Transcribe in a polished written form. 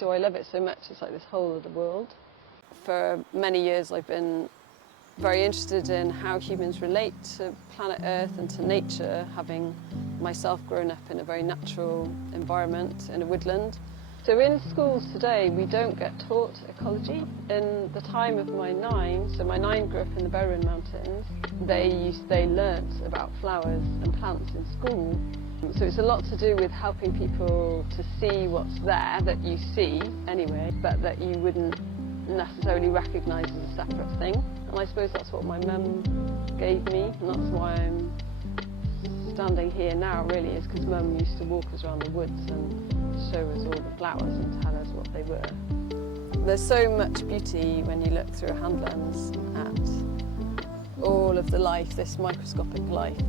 do I love it so much? It's like this whole other world. For many years I've been very interested in how humans relate to planet Earth and to nature, having myself grown up in a very natural environment in a woodland. So in schools today we don't get taught ecology. In the time of my nine, so my nine grew up in the Berwyn Mountains, they learnt about flowers and plants in school. So it's a lot to do with helping people to see what's there, that you see anyway, but that you wouldn't necessarily recognise as a separate thing. And I suppose that's what my mum gave me, and that's why I'm standing here now, really, is because Mum used to walk us around the woods and show us all the flowers and tell us what they were. There's so much beauty when you look through a hand lens at all of the life, this microscopic life.